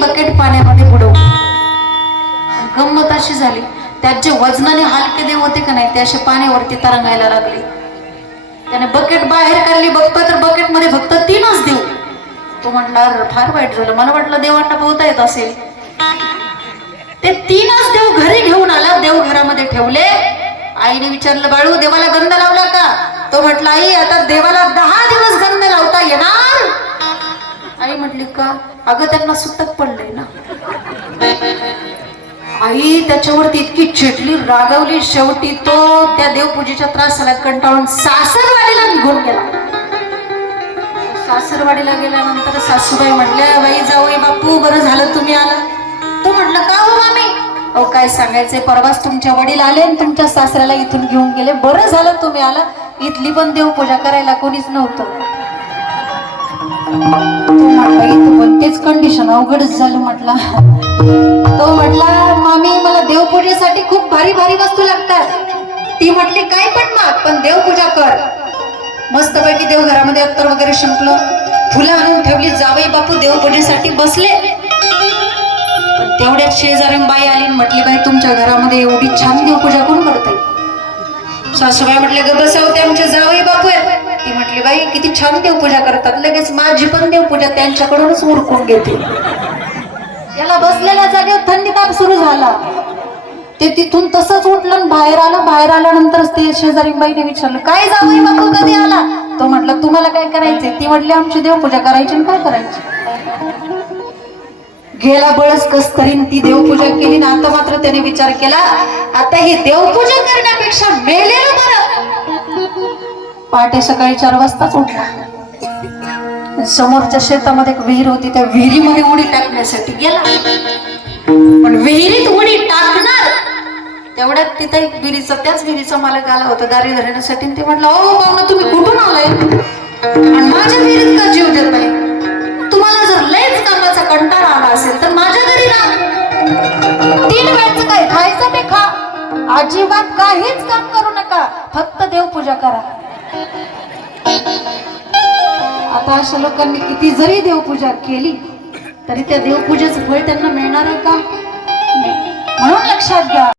Bucket पाण्यामध्ये बुडवली गंमत अशी झाली त्यात जे वजनाने हलके देव होते का नाही ते असे पाण्यावरती तरंगायला लागले. त्याने बकेट बाहेर काढली बघतोय तर बकेटमध्ये फक्त तीनच देव. तो म्हटला फार वाईट झालं. मला वाटलं देवांना पोहता येत असेल. ते तीनच देव घरी घेऊन आला देव घरामध्ये ठेवले. आईने विचारलं बाळू देवाला गंध लावला का? तो म्हटला आई आता देवाला दहा अगं त्यांना सुतक पडलंय ना. आई त्याच्यावरती इतकी चिडली रागवली. शेवटी तो त्या देवपूजेच्या त्रासाला कंटाळून सासरवाडीला निघून गेला. सासरवाडीला गेल्यानंतर सासूबाई म्हटल्या बाई जावई बापू बरं झालं तुम्ही आला. तो म्हटलं का हो मामी? अहो काय सांगायचंय परवाच तुमच्या वडील आले आणि तुमच्या सासऱ्याला इथून घेऊन गेले. बरं झालं तुम्ही आला. इथली पण देवपूजा करायला कोणीच नव्हतं. म्हटलं इथं पण तेच कंडिशन अवघडच झालं म्हटला. तो म्हटला मामी मला देवपूजेसाठी खूप भारी भारी वस्तू लागतात. ती म्हटली काय पण माग पण देवपूजा कर. मस्तपैकी देवघरामध्ये अत्तर वगैरे शिंपलं. फुलं आणून ठेवली जावई बापू देवपूजेसाठी बसले. पण तेवढ्यात शेजारी बाई आली म्हटली बाई तुमच्या घरामध्ये एवढी छान देवपूजा कोण करते सासूबाई म्हटले ग बसवते आमचे जावई बापू आहेत. ती म्हटली बाई किती छान देवपूजा करतात. लगेच माझी पण देवपूजा त्यांच्याकडूनच उरकून घेते. याला बसलेल्या जागेवर थंडी ताप सुरू झाला. ते तिथून तसंच उठलं बाहेर आलं. बाहेर आल्यानंतर ते शेजारी बाईने विचारलं काय जावं बापू कधी आला? तो म्हटलं तुम्हाला काय करायचंय? ती म्हटली आमची देवपूजा करायची आणि काय करायची? गेला बळस कस तरी ती देवपूजा केली ना आता मात्र त्याने विचार केला आता ही देवपूजा करण्यापेक्षा पहाटे सकाळी चार वाजताच उठला. समोरच्या शेतामध्ये एक विहीर होती त्या विहिरीमध्ये उडी टाकण्यासाठी गेला. पण विहिरीत उडी टाकणार तेवढ्यात तिथे एक विहिरीचा त्याच विहिरीचा मालक आला होता दारी धरण्यासाठी. ते म्हटलं ओ पाहुणा तुम्ही कुठून आलाय? आणि माझ्या विहिरीत का जीव देत नाही? तुम्हाला जर लयच कामाचा कंटाळा आला असेल तर माझ्या घरी ना तीन वेळचं काय खायचं ते खा. अजिबात काहीच काम करू नका. फक्त देवपूजा करा. आता अशा लोकांनी किती जरी देवपूजा केली तरी त्या देवपूजेचं फळ त्यांना मिळणार आहे का? म्हणून लक्षात घ्या.